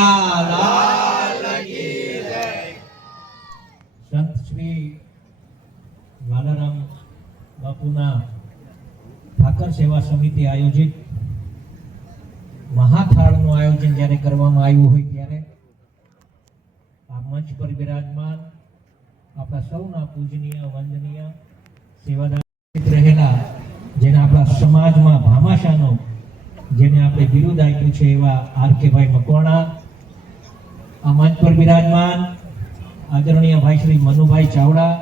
કનૈયા લાલ કી જય। સંત શ્રી વાલારામ બાપુના ઠાકર સેવા સમિતિ આયોજિત મહાથાળનું આયોજન જ્યારે કરવામાં આવ્યું હોય ત્યારે આ મંચ પર બિરાજમાન આપણા સૌના પૂજનીય વંદનીય સેવાદાર રહેલા જેને આપણા સમાજમાં ભામાશાનો જેને આપણે બિરુદ આપ્યું છે એવા આરકેભાઈ મકવાણા, આ મંચ પર બિરાજમાન આદરણીય ભાઈ શ્રી મનુભાઈ ચાવડા,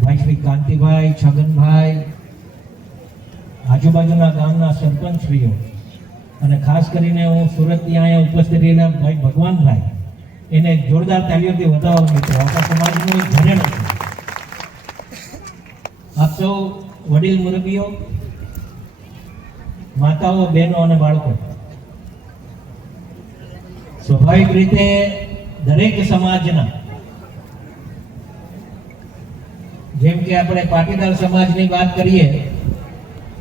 ભાઈ શ્રી કાંતિભાઈ, છગનભાઈ, આજુબાજુના ગામના સરપંચશ્રીઓ અને ખાસ કરીને હું સુરતથી અહીંયા ઉપસ્થિત રહેલા ભાઈ ભગવાનભાઈ, એને જોરદાર તાલીઓથી વધાવો મિત્રો। આપણા સમાજનું એક ઘરેણું છે। આપ સૌ વડીલ મુરબીઓ, માતાઓ, બહેનો અને બાળકો, સ્વાભાવિક રીતે દરેક સમાજના, જેમ કે આપણે પાટીદાર સમાજની વાત કરીએ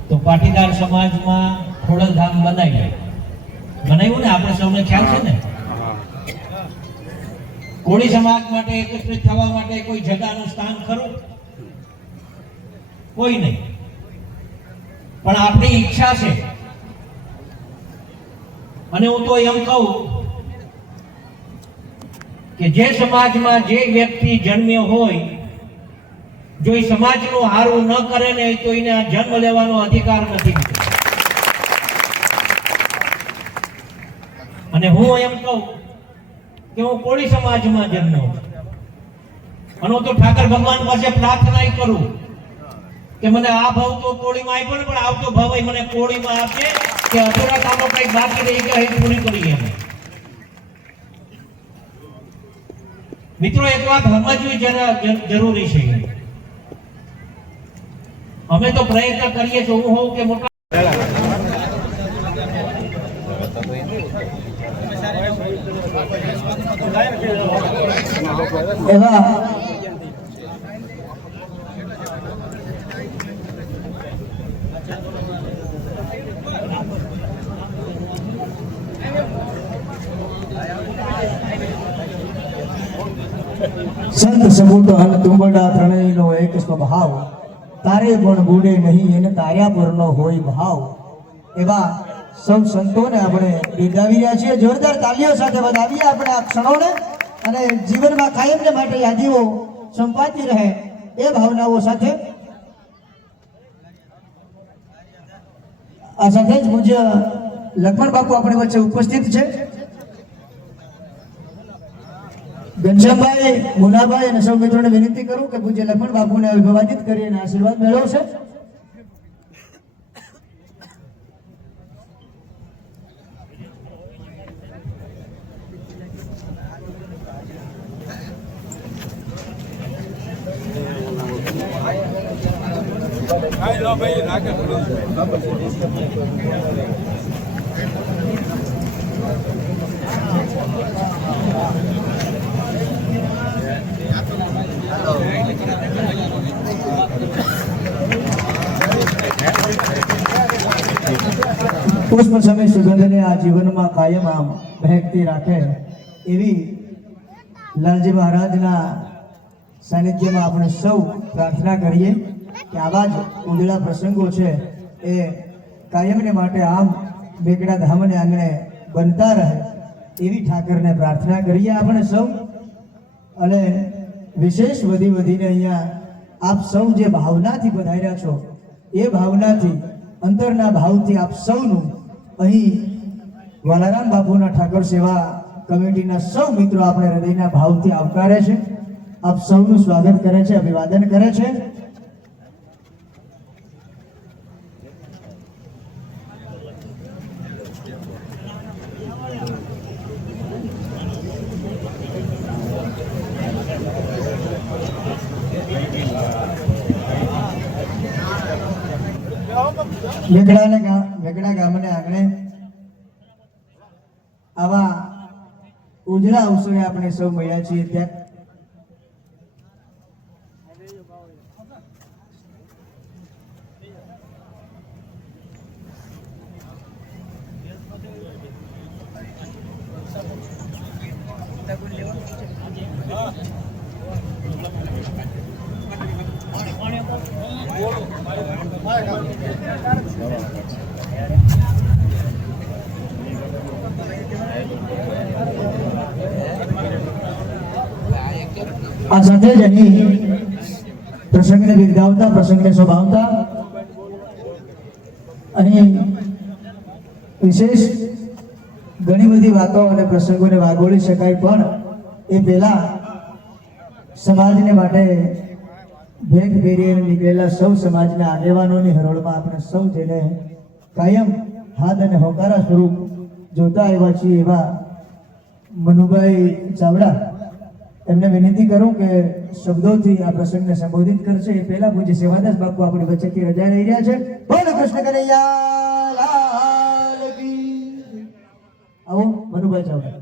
તો પાટીદાર સમાજમાં ખોડલધામ બનાવ્યું ને, આપણે સૌને ખ્યાલ છે ને। કોળી સમાજ માટે એકત્રિત થવા માટે કોઈ જગાનું સ્થાન ખરું? કોઈ નહીં, પણ આપણી ઈચ્છા છે। અને હું તો એમ કહું કે જે સમાજમાં જે વ્યક્તિ જન્મ્યો હોય, જો એ સમાજનું હારું ન કરે ને તો એને આ જન્મ લેવાનો અધિકાર નથી। અને હું એમ કહું કે હું કોળી સમાજમાં જન્મ્યો છું અને હું તો ઠાકર ભગવાન પાસે પ્રાર્થના કરું કે મને આ ભાવ તો કોળીમાં આપ્યો ને, પણ આવતો ભાવ મને કોળીમાં આપે કે અધૂરા કામો કઈક બાકી રહી ગયા એ પૂરી કરીએ। મિત્રો, એક વાત સમજવી જરા જરૂરી છે। અમે તો પ્રયત્ન કરીએ છીએ, હું હોઉં કે મોટા એવા સંત સબૂતો અને તુંબડા ત્રણેયનો એક સ્વભાવ, તારે પણ બુડે નહીં એને તાર્યા પરનો હોય ભાવ। એવા સૌ સંતોને આપણે બિરદાવી રહ્યા છીએ। જોરદાર તાલીઓ સાથે વધાવીએ આપણે આ ક્ષણોને અને જીવનમાં કાયમને માટે યાદીઓ સંપાતી રહે એ ભાવનાઓ સાથે। આ સાથે જ પૂજ્ય લક્ષ્મણ બાપુ આપણી વચ્ચે ઉપસ્થિત છે। ઘનશ્યામભાઈ, મુનાભાઈ અને સૌ મિત્રોને વિનંતી કરું કે પૂજ્ય લક્ષ્મણ બાપુને અભિવાદિત કરી અને આશીર્વાદ મેળવશે। પુષ્પ સમય સુગંધને આ જીવનમાં કાયમ આમ મહેકતી રાખે એવી લાલજી મહારાજના સાનિધ્યમાં આપણે સૌ પ્રાર્થના કરીએ કે આવા જ ઉજળા પ્રસંગો છે એ કાયમને માટે આમ બેગડા ધામને આંગણે બનતા રહે એવી ઠાકરને પ્રાર્થના કરીએ આપણે સૌ। અને વિશેષ વધીને અહીંયા આપ સૌ જે ભાવનાથી પધાર્યા છો એ ભાવનાથી, અંતરના ભાવથી આપ સૌનું અહીં વાલારામ બાપુના ઠાકર સેવા કમિટીના સૌ મિત્રો આપણે હૃદયના ભાવથી આવકારે છે, આપ સૌનું સ્વાગત કરે છે, અભિવાદન કરે છે। વેગડા ગામને આંગણે આવા ઉજળા અવસરે આપણે સૌ મળ્યા છીએ ત્યાં આ સાથે જ અહીં પ્રસંગને બિરદાવતા, પ્રસંગને શોભાવતા અહીં વિશેષ ઘણી બધી વાતો અને પ્રસંગોને વાગોળી શકાય, પણ એ પહેલા સમાજને માટે ભેગ ફેરી નીકળેલા સૌ સમાજના આગેવાનોની હરોળમાં આપણે સૌ જેને કાયમ હાથ અને હોકારા સ્વરૂપ જોતા આવ્યા છીએ એવા મનુભાઈ ચાવડા, એમને વિનંતી કરું કે શબ્દોથી આ પ્રસંગને સંબોધિત કરશે. એ પહેલા પૂજ્ય સેવાદાસ બાપુ આપણી વચ્ચેથી રજા લઈ રહ્યા છે. બોલો કૃષ્ણ કનૈયા લાલ કી. આવો મનુભાઈ ચાવડા.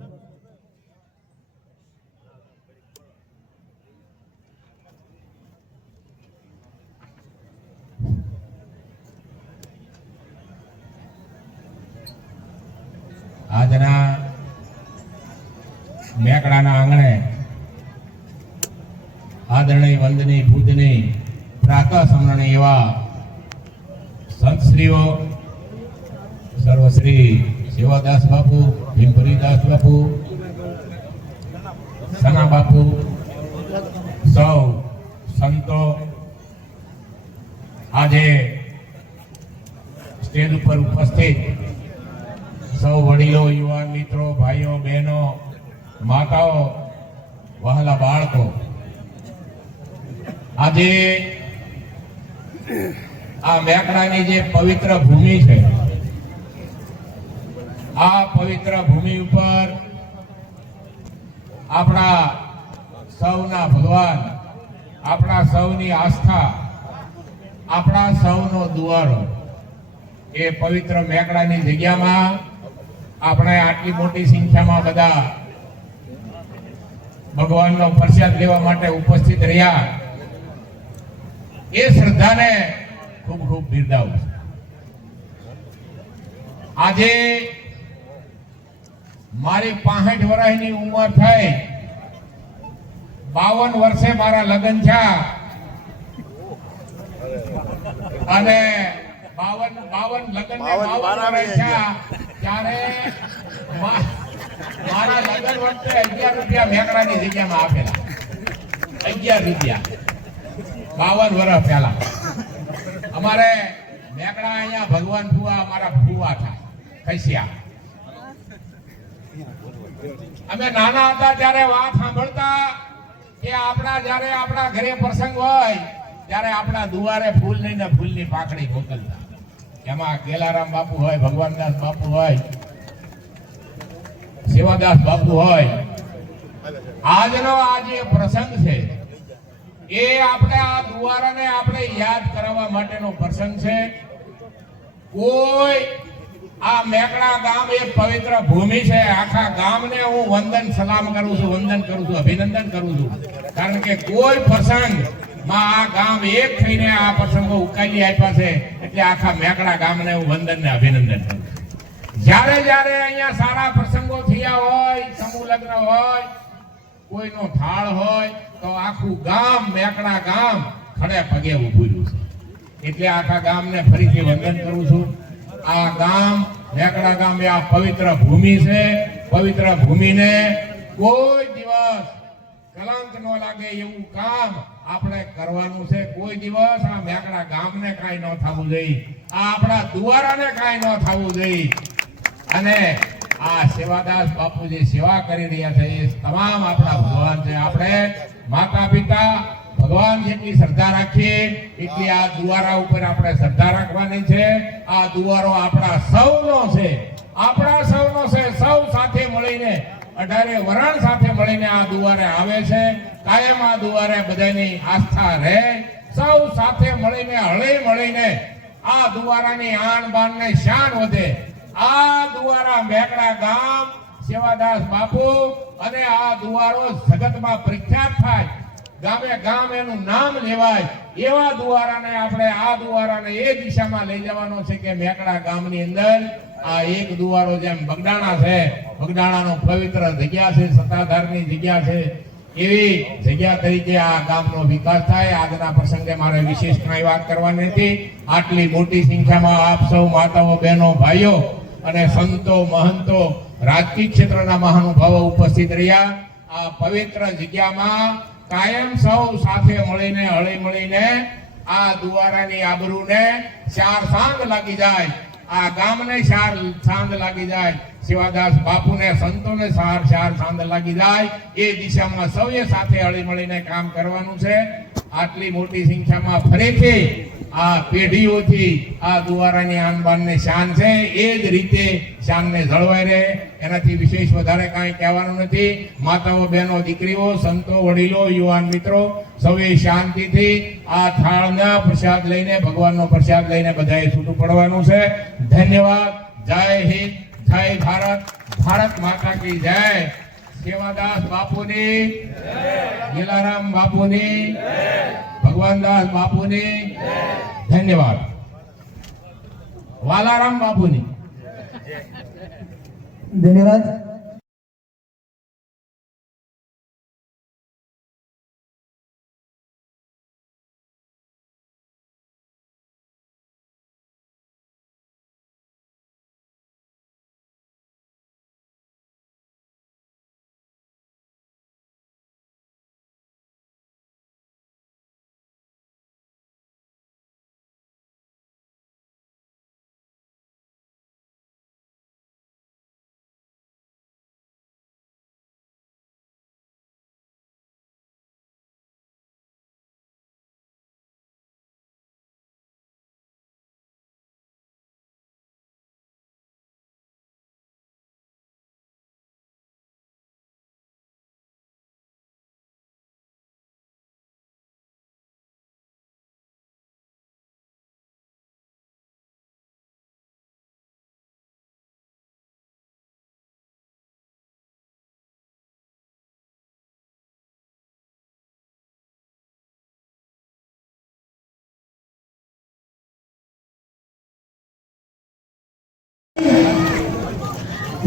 આજના મેકડાના આંગણે આદરણીય વંદનીય પૂજનીય પ્રાતઃ સમરણી એવા સંતશ્રીઓ સર્વશ્રી સેવાદાસ બાપુ, ભીમભરીદાસ બાપુ, સના બાપુ, સૌ સંતો, આજે સ્ટેજ ઉપર ઉપસ્થિત સૌ વડીલો, યુવાન મિત્રો, ભાઈઓ, બહેનો, માતાઓ, વહાલા બાળકો, આજે આ મેકડાની જે પવિત્ર ભૂમિ છે, આ પવિત્ર ભૂમિ ઉપર આપણા સૌના ભગવાન, આપણા સૌની આસ્થા, આપણા સૌનો દુઆરો એ પવિત્ર મેકડાની જગ્યામાં આપણે આટલી મોટી સંખ્યામાં બધા ભગવાનનો પ્રસાદ લેવા માટે ઉપસ્થિત રહ્યા, એ શ્રદ્ધાને ખૂબ ખૂબ બિરદાવું છું. આજે મારી 65 વર્ષની ઉંમર થઈ, 52 વર્ષે મારા લગ્ન થયા અને 52 લગ્ન ને 52 વર્ષ થયા ત્યારે મારા લગ્ન વખતે 11 રૂપિયા મેકડાની જગ્યામાં આપેલા. 11 રૂપિયા 52 વર્ષ પહેલા. અમારે મેકડા અહીંયા ભગવાન ફુવા, અમારા ફુવા થાય કૈસિયા. અમે નાના હતા ત્યારે વાત સાંભળતા કે જયારે આપણા ઘરે પ્રસંગ હોય ત્યારે આપણા દુવારે ફૂલ લઈને ફૂલની પાકડી મોકલતા. એમાં કેલારામ બાપુ હોય, ભગવાનદાસ બાપુ હોય, સેવાદાસ બાપુ હોય. આજનો આ જે પ્રસંગ છે એ આપણે આ દુવારાને આપણે યાદ કરાવવા માટેનો પ્રસંગ છે. કોઈ આ મેકડા ગામ એક પવિત્ર ભૂમિ છે. આખા ગામને હું વંદન સલામ કરું છું, વંદન કરું છું, અભિનંદન કરું છું. કારણ કે કોઈ પ્રસંગ માં આ ગામ એક થઈને આ પ્રસંગો ઉકાલી આપ્યા છે, એટલે આખા મેકડા ગામને હું વંદન ને અભિનંદન કરું. જ્યારે જ્યારે અહીંયા સારા પ્રસંગો થયા હોય, સમૂહ લગ્ન હોય, કોઈનો થાળ હોય, તો આખું ગામ, મેકડા ગામ ખડે પગે ઊભું રહ્યું છે. એટલે આખા ગામને ફરીથી વંદન કરું છું. આ ગામ મેકડા ગામ એ આ પવિત્ર ભૂમિ છે. પવિત્ર ભૂમિને કોઈ દિવસ કલંક ન લાગે એવું કામ આપણે કરવાનું છે. કોઈ દિવસ આ મેકડા ગામને કાંઈ ન થવું જોઈએ, આ આપણા દુવારાને કાંઈ ન થવું જોઈએ. અને આ સેવાદાસ બાપુ જે સેવા કરી રહ્યા છે એ તમામ આપણા ભગવાન છે. આપણે માતા પિતા ભગવાન જેટલી શ્રદ્ધા રાખીએ એટલી આ દુવારા ઉપર આપણે શ્રદ્ધા રાખવાની છે. આ દુવારો આપણા સૌનો છે, આપણા સૌનો છે. સૌ સાથે મળીને 18 વરણ સાથે મળીને આ દુવારે આવે છે. કાયમ આ દુવારે બધાની આસ્થા રહે. સૌ સાથે મળીને હળી મળીને આ દુવારાની આણ બાણ ને શાન વધે. આ દુવારા મેકડા ગામ, સેવાદાસ બાપુ અને આ દુવારો જગતમાં પ્રખ્યાત થાય, ગામે ગામ એનું નામ લેવાય. એવા દુવારાને આપણે આ દુવારાને એ દિશામાં લઈ જવાનો છે કે મેકડા ગામની અંદર આ એક દુવારો જેમ બગડાણા છે, બગડાણાનો પવિત્ર જગ્યા છે, સત્તાધારની જગ્યા છે, એવી જગ્યા તરીકે આ ગામનો વિકાસ થાય. આજના પ્રસંગે મારે વિશેષ કંઈ વાત કરવાની નથી. આટલી મોટી સંખ્યામાં આપ સૌ માતાઓ, બહેનો, ભાઈઓ અને સંતો, મહંતો, રાજકીય ક્ષેત્રના મહાનુભાવો ઉપસ્થિત રહ્યા. આ પવિત્ર જગ્યામાં કાયમ સૌ સાથે મળીને, હળી મળીને આ દુવારાની આબરૂને ચાર સાંજ લાગી જાય, આ ગામને ચાર સાંજ લાગી જાય, સેવાદાસ બાપુને, સંતોને ચાર સાંજ લાગી જાય, એ દિશામાં સૌએ સાથે હળી મળીને કામ કરવાનું છે. આટલી મોટી સંખ્યામાં ફરીથી આ પેઢીઓથી આ દુવારાની આનબાનને શાન છે, એ જ રીતે શાનને જળવાઈ રહે, એનાથી વિશેષ વધારે કાંઈ કહેવાનું નથી. માતાઓ, બહેનો, દીકરીઓ, સંતો, વડીલો, યુવાન મિત્રો સૌએ શાંતિથી આ થાળના પ્રસાદ લઈને, ભગવાનનો પ્રસાદ લઈને બધાએ છૂટું પડવાનું છે. ધન્યવાદ. જય હિન્દ, જય ભારત, ભારત માતા કી જય. સેવાદાસ બાપુની, ગેલારામ બાપુની, ભગવાનદાસ બાપુની, ધન્યવાદ. વાલારામ બાપુની ધન્યવાદ.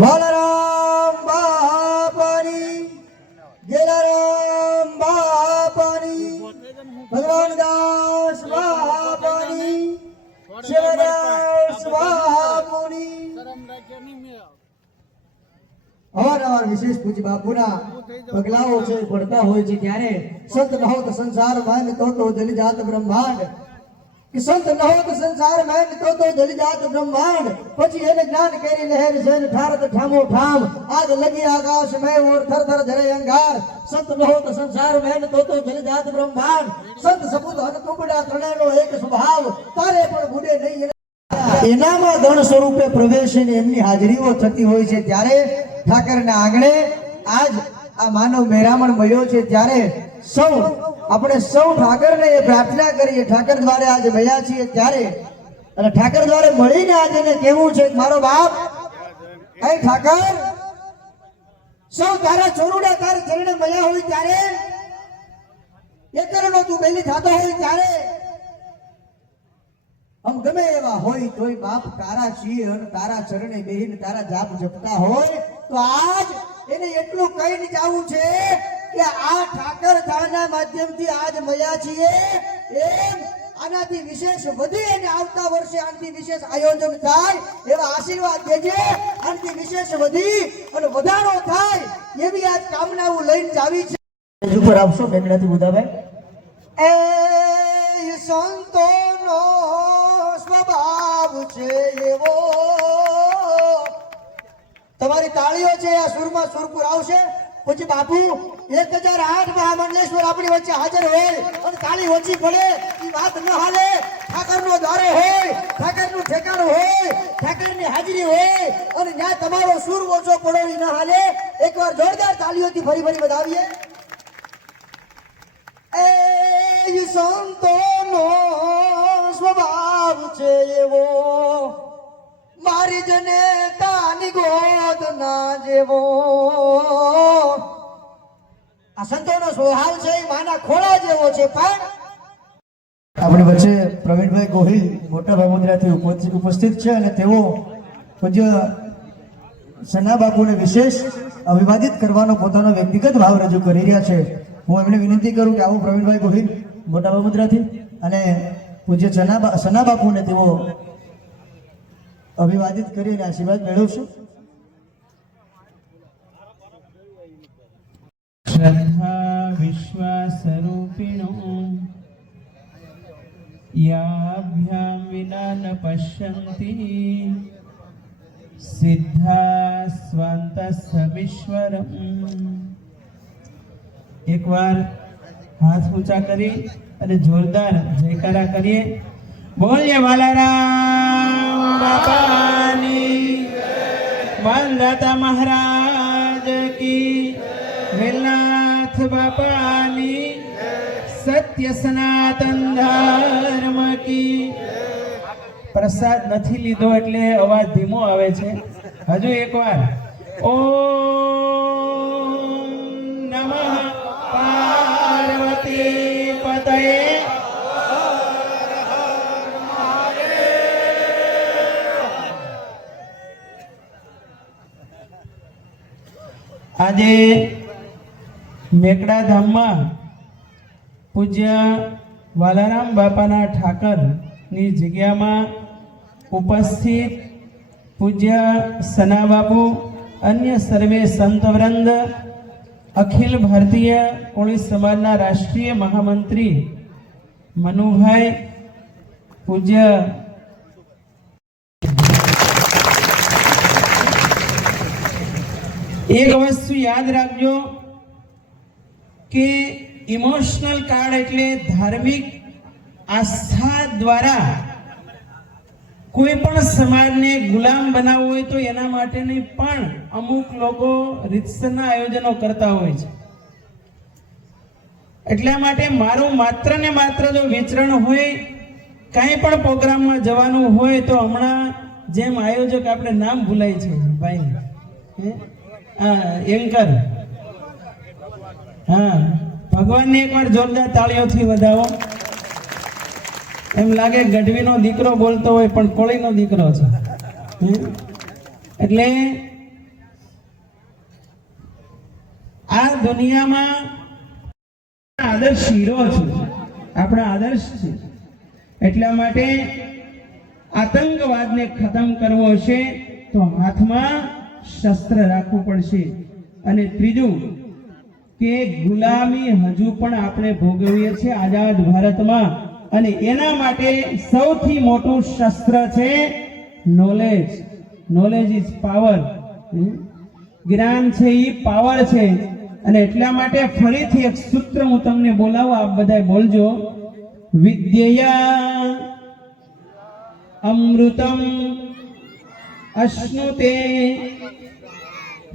વાલારામ બાપાની, ગેલારામ બાપાની, ભગવાનદાસ બાપાની, સેવાદાસ બાપુની. અવારનવાર વિશેષ પૂજ્ય બાપુના પગલાઓ છે પડતા હોય છે ત્યારે સંત ન હોત સંસાર માં તો જલી જાત બ્રહ્માંડ, કે સંત ન હોત સંસાર માં તો જલી જાત બ્રહ્માંડ. પછી એને જ્ઞાન કેરી લહેર છે ઠારત ઠામો ઠામ, આગ લગી આકાશ મેં ઓર થર થર જરે અંગાર. સંત ન હોત સંસાર માં તો જલી જાત બ્રહ્માંડ. સંત સપૂત હન ટુકડા ત્રણેયનો એક સ્વભાવ, તારે પણ ભૂડે નહીં. એનામાં ગણ સ્વરૂપે પ્રવેશીને એમની હાજરીઓ થતી હોય છે ત્યારે ઠાકરના આંગણે આજ આ માનવ મેરામણ મળ્યો છે ત્યારે સૌ આપણે સૌ ઠાકરને એ પ્રાર્થના કરીએ. ઠાકર દ્વારે આજે મળ્યા છીએ ત્યારે, અને ઠાકર દ્વારે મળીને આજે એને કહેવું છે મારો બાપ, એ ઠાકર સૌ તારા ચોરુડા તારા ચરણે મળ્યા હોય ત્યારે, એકરનો તું બેલી થતો હોય ત્યારે, આમ ગમે એવા હોય તોય બાપ તારા છીએ અને તારા ચરણે બેહીને તારા જાપ જપતા હોય તો આજ એને એટલું કહીને જાવું છે કે આ ઠાકર ધાના માધ્યમથી આજ મળ્યા છીએ, એમ આનાથી વિશેષ વધી અને આવતા વર્ષે આનાથી વિશેષ આયોજન થાય એવા આશીર્વાદ દેજે. આનાથી વિશેષ વધી અને વધારો થાય એવી આજ કામનાઓ લઈને જાવી છે. ઉપર આવશો બેંગડાથી બુધાભાઈ. એ સંતોનો સ્વભાવ છે એવો, તમારી તાળીઓ છે આ સુરમાં સુરપુર આવશે. પછી બાપુ 1008 મહામંડલેશ્વર આપણી વચ્ચે હાજર હોય અને તાળી ઓછી પડે એ વાત ન હાલે. ઠાકરનો દ્વારો હોય, ઠાકરનું ઠેકાણું હોય, ઠાકરની હાજરી હોય અને ત્યાં તમારો સુર ઓછો પડો એ ન હાલે. એકવાર જોરદાર તાળીઓથી ફરી ફરી વધાવીએ. એ સંતોનો સ્વભાવ છે એવો, મારી જનેતાની ગોદ ના જેવો. આ સંતોનો સ્વભાવ છે એ માના ખોળા જેવો છે. પણ આપણી વચ્ચે પ્રવીણભાઈ ગોહિલ મોટા ભાગોદરાથી ઉપસ્થિત છે અને તેઓ પૂજ્ય સના બાપુને વિશેષ અભિવાદિત કરવાનો પોતાનો વ્યક્તિગત ભાવ રજૂ કરી રહ્યા છે. હું એમને વિનંતી કરું કે આવું પ્રવીણભાઈ ગોહિલ મોટા બમુદ્રાથી અને પૂજ્ય સના બાપુને તેઓ અભિવાદિત કરીને આશીર્વાદ મેળવશું. શ્રદ્ધા વિશ્વાસરૂપિણો યાભ્યામ વિના ન પશ્યન્તિ સિદ્ધા સ્વાંતસ્સમીશ્વરમ. એકવાર હાથ ઊંચા કરી અને જોરદાર જયકારા કરીએ. બોલીએ વાલારામ બાપાની, માનદાતા મહારાજ કી, વેલનાથ બાપાની, સત્ય સનાતન ધર્મ કી. પ્રસાદ નથી લીધો એટલે અવાજ ધીમો આવે છે. હજુ એકવાર ઓમ નમઃ પાર્વતી પતયે. આજે મેકડા ધામમાં પૂજ્ય વાલારામ બાપાના ઠાકરની જગ્યામાં ઉપસ્થિત પૂજ્ય સના બાપુ, અન્ય સર્વે સંતવૃંદ, અખિલ ભારતીય કોળી સમાજના રાષ્ટ્રીય મહામંત્રી મનુભાઈ, પૂજ્ય એક વસ્તુ યાદ રાખજો કે ઇમોશનલ કાર્ડ એટલે ધાર્મિક આસ્થા દ્વારા કોઈ પણ સમાજને ગુલામ બનાવવો હોય તો એના માટેની પણ અમુક લોકો રીતસરના આયોજનો કરતા હોય છે. એટલા માટે મારું માત્ર ને માત્ર જો વિચરણ હોય, કાંઈ પણ પ્રોગ્રામમાં જવાનું હોય તો હમણાં જેમ આયોજક આપણે નામ ભૂલાય છે ભાઈ, એન્કર, હા, ભગવાનને એકવાર જોરદાર તાળીઓથી વધાવો. એમ લાગે ગઢવીનો દીકરો બોલતો હોય પણ કોળીનો દીકરો છે. એટલે આ દુનિયામાં આદર્શ હીરો છે, આપણા આદર્શ છે. એટલા માટે આતંકવાદને ખતમ કરવો હશે તો હાથમાં શસ્ત્ર રાખવું પડશે. અને ત્રીજું કે ગુલામી હજુ પણ આપણે ભોગવીએ છીએ આઝાદ ભારતમાં, અને એના માટે સૌથી મોટું શસ્ત્ર છે નોલેજ. Knowledge is power. જ્ઞાન છે એ પાવર છે. અને એટલા માટે ફરીથી એક સૂત્ર હું તમને બોલાવું, આપ બધા બોલજો. વિદ્યયા અમૃતમ અશ્નુતે.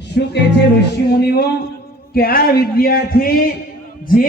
શું કહે છે ઋષિ મુનિઓ કે આ વિદ્યાથી જે